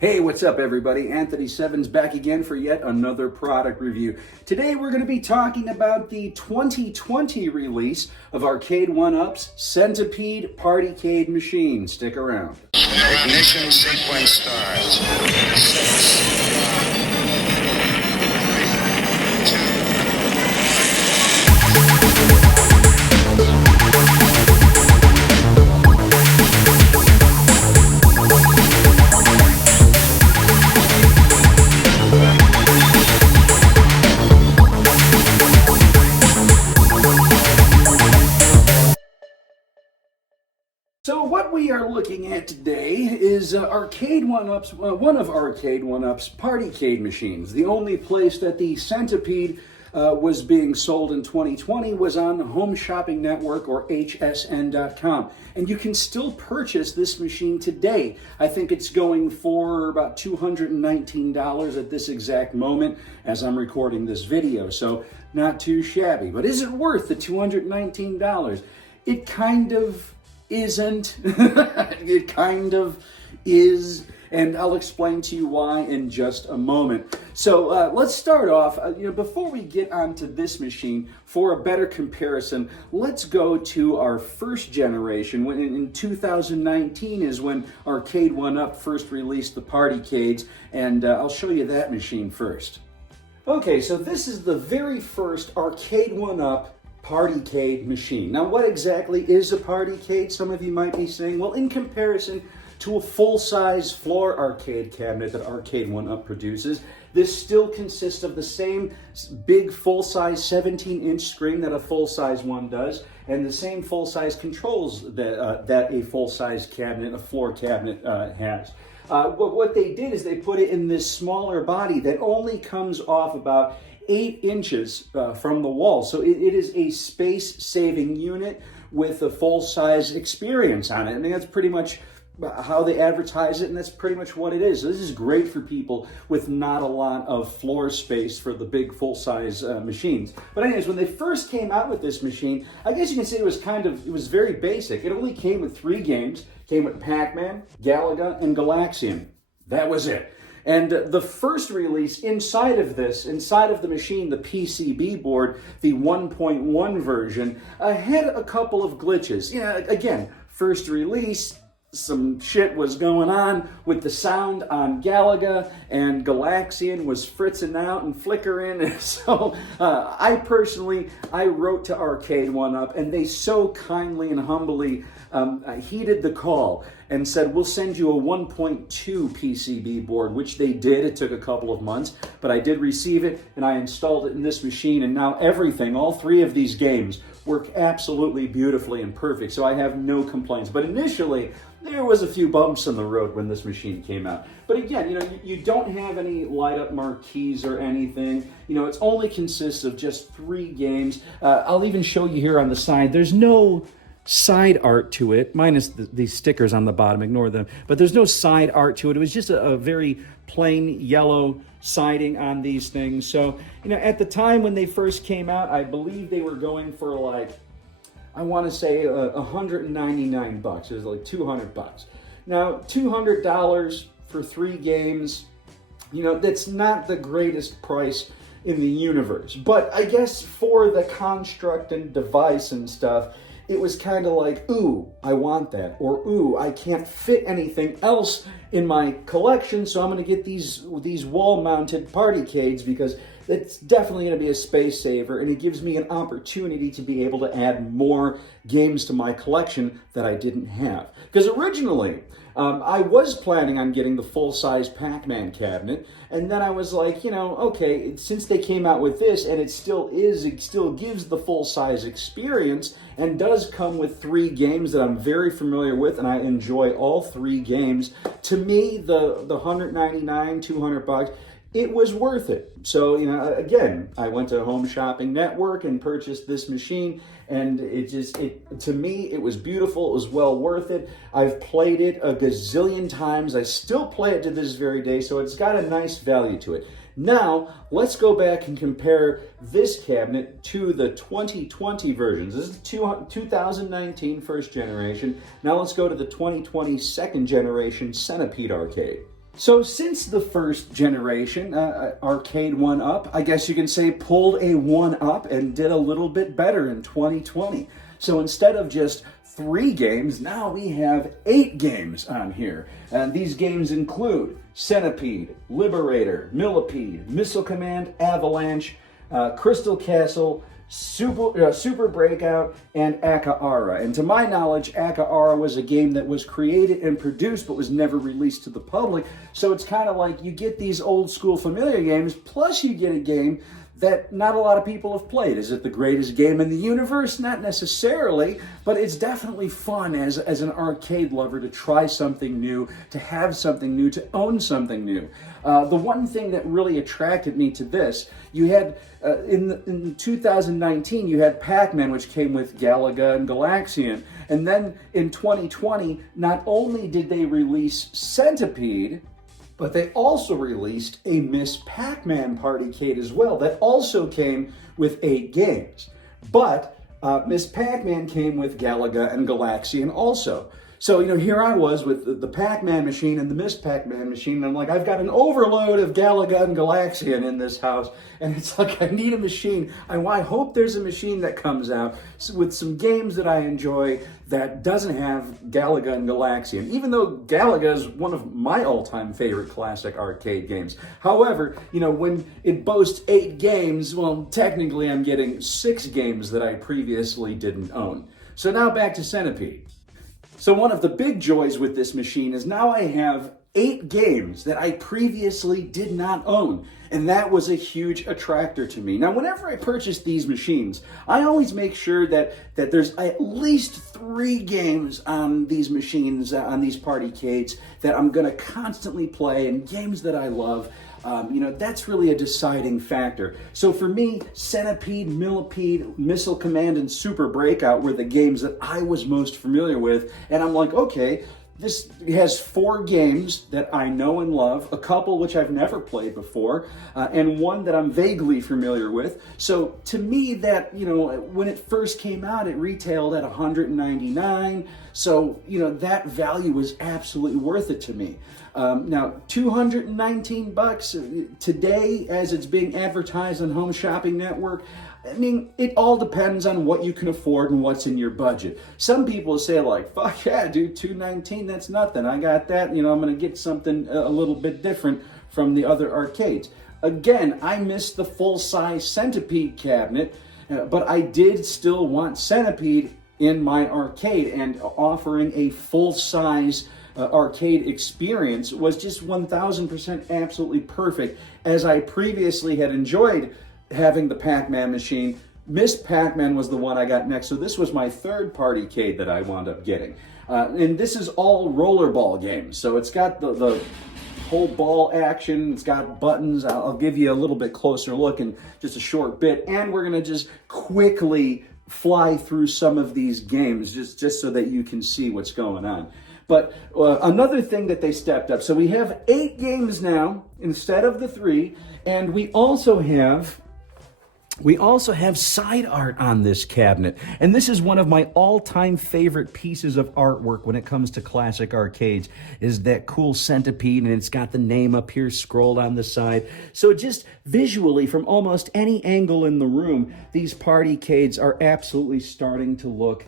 Hey, what's up everybody? Anthony Sevins back again for yet another product review. Today we're going to be talking about the 2020 release of ARCADE1UP's Centipede Partycade machine. Stick around. Ignition sequence starts. 6, So what we are looking at today is ARCADE1UP's, one of ARCADE1UP's Partycade machines. The only place that the Centipede was being sold in 2020 was on Home Shopping Network, or hsn.com. And you can still purchase this machine today. I think it's going for about $219 at this exact moment as I'm recording this video, so not too shabby. But is it worth the $219? It kind of isn't. It kind of is, and I'll explain to you why in just a moment. So let's start off, before we get onto this machine, for a better comparison, let's go to our first generation. When in 2019 is when ARCADE1UP first released the Partycades, and I'll show you that machine first. Okay, so this is the very first ARCADE1UP Partycade machine. Now, what exactly is a Partycade? Some of you might be saying, well, in comparison to a full-size floor arcade cabinet that ARCADE1UP produces, this still consists of the same big full-size 17-inch screen that a full-size one does, and the same full-size controls that a full-size cabinet, a floor cabinet, has. What they did is they put it in this smaller body that only comes off about 8 inches from the wall. So it is a space-saving unit with a full-size experience on it. I mean, that's pretty much how they advertise it, and that's pretty much what it is. So this is great for people with not a lot of floor space for the big full-size machines. But anyways, when they first came out with this machine, I guess you can say it was very basic. It only came with 3 games. It came with PacMan, Galaga, and Galaxian. That was it. And the first release inside of the machine, the PCB board, the 1.1 version, had a couple of glitches. Again, first release, some shit was going on with the sound on Galaga, and Galaxian was fritzing out and flickering. And so I wrote to ARCADE1UP, and they so kindly and humbly heeded the call and said, we'll send you a 1.2 PCB board, which they did. It took a couple of months, but I did receive it, and I installed it in this machine, and now everything, all 3 of these games, work absolutely beautifully and perfect, so I have no complaints. But initially, there was a few bumps in the road when this machine came out. But again, you don't have any light-up marquees or anything. It only consists of just 3 games. I'll even show you here on the side. There's no side art to it, minus these stickers on the bottom, ignore them. But there's no side art to it. It was just a very plain yellow siding on these things. So, at the time when they first came out, I believe they were going for I want to say $199. It was like $200. Now, $200 for 3 games, that's not the greatest price in the universe. But I guess for the construct and device and stuff, it was kind of like, ooh, I want that, or ooh, I can't fit anything else in my collection, so I'm going to get these wall-mounted Partycades because it's definitely going to be a space saver, and it gives me an opportunity to be able to add more games to my collection that I didn't have. Because originally, I was planning on getting the full-size PacMan cabinet, and then I was like, okay, since they came out with this, and it still gives the full-size experience, and does come with 3 games that I'm very familiar with, and I enjoy all 3 games. To me, the $199, $200, it was worth it. So, again, I went to Home Shopping Network and purchased this machine, and to me, it was beautiful. It was well worth it. I've played it a gazillion times. I still play it to this very day, so it's got a nice value to it. Now, let's go back and compare this cabinet to the 2020 versions. This is 2019 first generation. Now let's go to the 2020 second generation Centipede Arcade. So since the first generation, ARCADE1UP, I guess you can say, pulled a 1-up and did a little bit better in 2020. So instead of just 3 games, now we have 8 games on here. And these games include Centipede, Liberator, Millipede, Missile Command, Avalanche, Crystal Castle, Super Breakout, and ARCADE1UP. And to my knowledge, ARCADE1UP was a game that was created and produced but was never released to the public. So it's kind of like you get these old school familiar games, plus you get a game that not a lot of people have played. Is it the greatest game in the universe? Not necessarily, but it's definitely fun as an arcade lover to try something new, to have something new, to own something new. The one thing that really attracted me to this, you had, in 2019, you had PacMan, which came with Galaga and Galaxian. And then in 2020, not only did they release Centipede, but they also released a Miss Pac-Man Partycade as well that also came with 8 games. But Miss Pac-Man came with Galaga and Galaxian also. So, here I was with the Pac-Man machine and the Miss Pac-Man machine, and I'm like, I've got an overload of Galaga and Galaxian in this house, and it's like, I need a machine. I hope there's a machine that comes out with some games that I enjoy that doesn't have Galaga and Galaxian, even though Galaga is one of my all-time favorite classic arcade games. However, when it boasts 8 games, well, technically I'm getting 6 games that I previously didn't own. So now back to Centipede. So one of the big joys with this machine is now I have 8 games that I previously did not own, and that was a huge attractor to me. Now, whenever I purchase these machines, I always make sure that there's at least 3 games on these machines, on these Partycades, that I'm going to constantly play, and games that I love. That's really a deciding factor. So for me, Centipede, Millipede, Missile Command, and Super Breakout were the games that I was most familiar with. And I'm like, okay, this has 4 games that I know and love, a couple which I've never played before, and one that I'm vaguely familiar with. So to me, that, when it first came out, it retailed at $199. So, that value was absolutely worth it to me. Now, $219 today, as it's being advertised on Home Shopping Network, I mean, it all depends on what you can afford and what's in your budget. Some people say like, fuck yeah, dude, $219, that's nothing. I got that, I'm going to get something a little bit different from the other arcades. Again, I missed the full-size Centipede cabinet, but I did still want Centipede in my arcade, and offering a full-size arcade experience was just 1000% absolutely perfect, as I previously had enjoyed having the Pac-Man machine. Miss Pac-Man was the one I got next, so this was my 3rd Partycade that I wound up getting. And this is all rollerball games, so it's got the whole ball action, it's got buttons. I'll give you a little bit closer look in just a short bit, and we're gonna just quickly fly through some of these games just so that you can see what's going on. But another thing that they stepped up, so we have 8 games now instead of the 3, and we also have side art on this cabinet. And this is one of my all-time favorite pieces of artwork when it comes to classic arcades, is that cool Centipede, and it's got the name up here scrolled on the side. So just visually, from almost any angle in the room, these Partycades are absolutely starting to look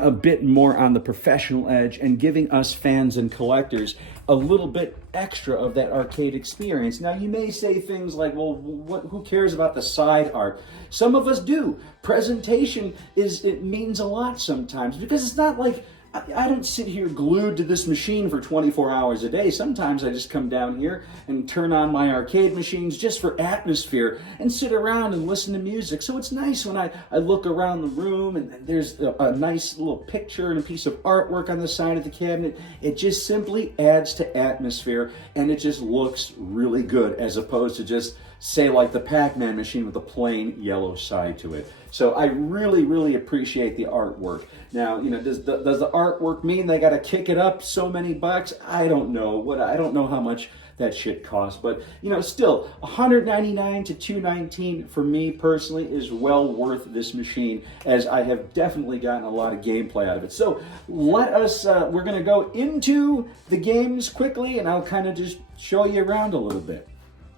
a bit more on the professional edge, and giving us fans and collectors a little bit extra of that arcade experience. Now, you may say things like, well, who cares about the side art? Some of us do. Presentation it means a lot sometimes, because it's not like I don't sit here glued to this machine for 24 hours a day. Sometimes I just come down here and turn on my arcade machines just for atmosphere and sit around and listen to music. So it's nice when I look around the room and there's a nice little picture and a piece of artwork on the side of the cabinet. It just simply adds to atmosphere, and it just looks really good, as opposed to just say like the PacMan machine with a plain yellow side to it. So I really, really appreciate the artwork. Now, you know, does the artwork mean they got to kick it up so many bucks? I don't know. I don't know how much that shit costs, but you know, still $199 to $219 for me personally is well worth this machine, as I have definitely gotten a lot of gameplay out of it. So let us, we're gonna go into the games quickly, and I'll kind of just show you around a little bit.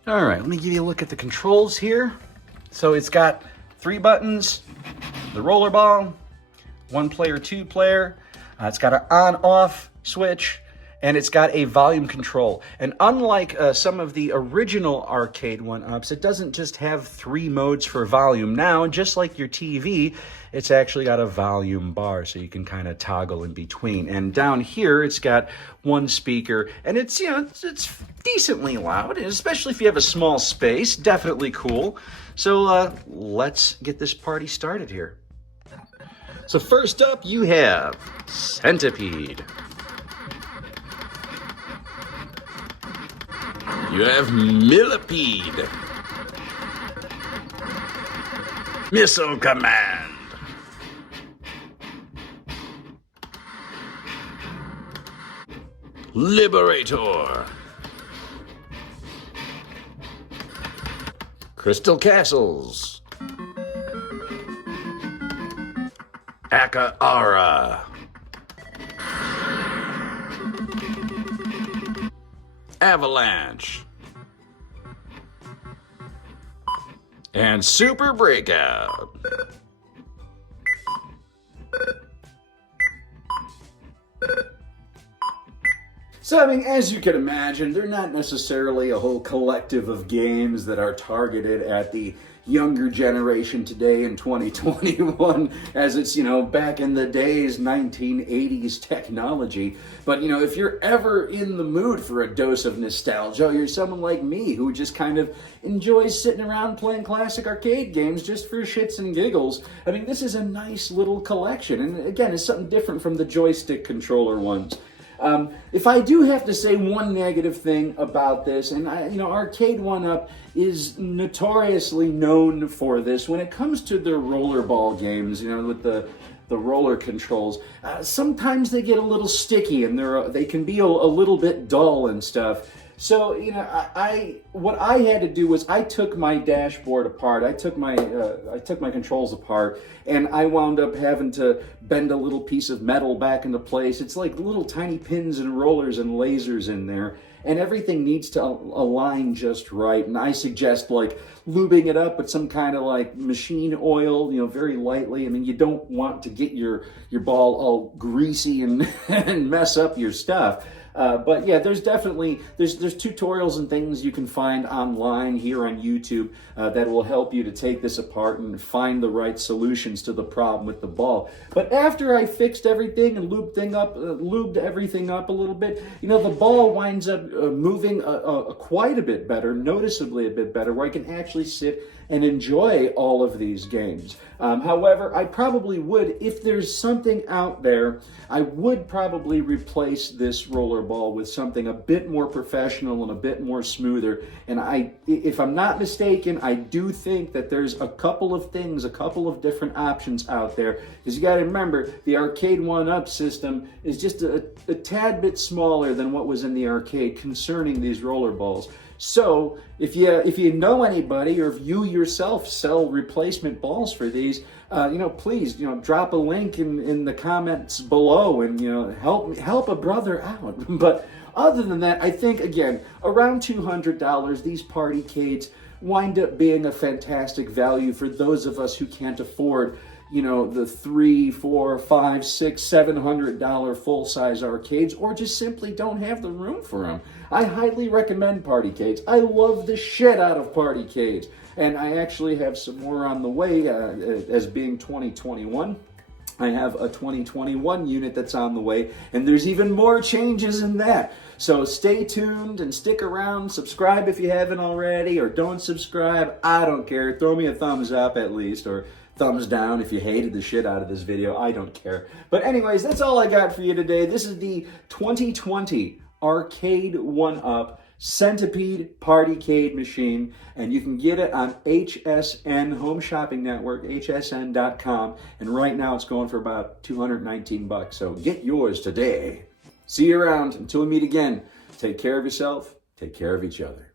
All right, let me give you a look at the controls here. So it's got 3 buttons, the roller ball, 1 player, 2 player. It's got an on-off switch, and it's got a volume control. And unlike some of the original ARCADE1UPs, it doesn't just have 3 modes for volume. Now, just like your TV, it's actually got a volume bar, so you can kind of toggle in between. And down here, it's got 1 speaker, and it's, you know, it's decently loud, especially if you have a small space. Definitely cool. So let's get this party started here. So first up, you have Centipede. You have Millipede. Missile Command. Liberator. Crystal Castles. Akara. Avalanche. And Super Breakout. So, I mean, as you can imagine, they're not necessarily a whole collective of games that are targeted at the younger generation today in 2021, as it's, you know, back in the days, 1980s technology. But, you know, if you're ever in the mood for a dose of nostalgia, you're someone like me who just kind of enjoys sitting around playing classic arcade games just for shits and giggles, I mean, this is a nice little collection. And again, it's something different from the joystick controller ones. If I do have to say one negative thing about this, and you know, ARCADE1UP is notoriously known for this when it comes to their rollerball games, you know, with the roller controls. Sometimes they get a little sticky, and they can be a little bit dull and stuff. So, you know, what I had to do was I took my dashboard apart, I took my controls apart, and I wound up having to bend a little piece of metal back into place. It's like little tiny pins and rollers and lasers in there, and everything needs to align just right. And I suggest like lubing it up with some kind of like machine oil, you know, very lightly. I mean, you don't want to get your ball all greasy and and mess up your stuff. But yeah, there's definitely, there's tutorials and things you can find online here on YouTube that will help you to take this apart and find the right solutions to the problem with the ball. But after I fixed everything and lubed everything up a little bit, you know, the ball winds up moving quite a bit better, noticeably a bit better, where I can actually sit and enjoy all of these games. However, I probably would, if there's something out there, I would probably replace this roller ball with something a bit more professional and a bit more smoother. And if I'm not mistaken, I do think that there's a couple of things, a couple of different options out there. Because you got to remember, the ARCADE1UP system is just a tad bit smaller than what was in the arcade concerning these roller balls. So if you know anybody, or if you yourself sell replacement balls for these, you know, please, you know, drop a link in the comments below, and you know, help a brother out. But other than that, I think again around $200, these Partycades wind up being a fantastic value for those of us who can't afford, you know, the $300, $400, $500, $600, $700 full-size arcades, or just simply don't have the room for them. I highly recommend Partycades. I love the shit out of Partycades, and I actually have some more on the way. As being 2021, I have a 2021 unit that's on the way, and there's even more changes in that. So stay tuned and stick around. Subscribe if you haven't already, or don't subscribe. I don't care. Throw me a thumbs up at least, or thumbs down if you hated the shit out of this video. I don't care. But anyways, that's all I got for you today. This is the 2020 ARCADE1UP Centipede Partycade machine, and you can get it on HSN Home Shopping Network, hsn.com, and right now it's going for about $219, so get yours today. See you around. Until we meet again, take care of yourself, take care of each other.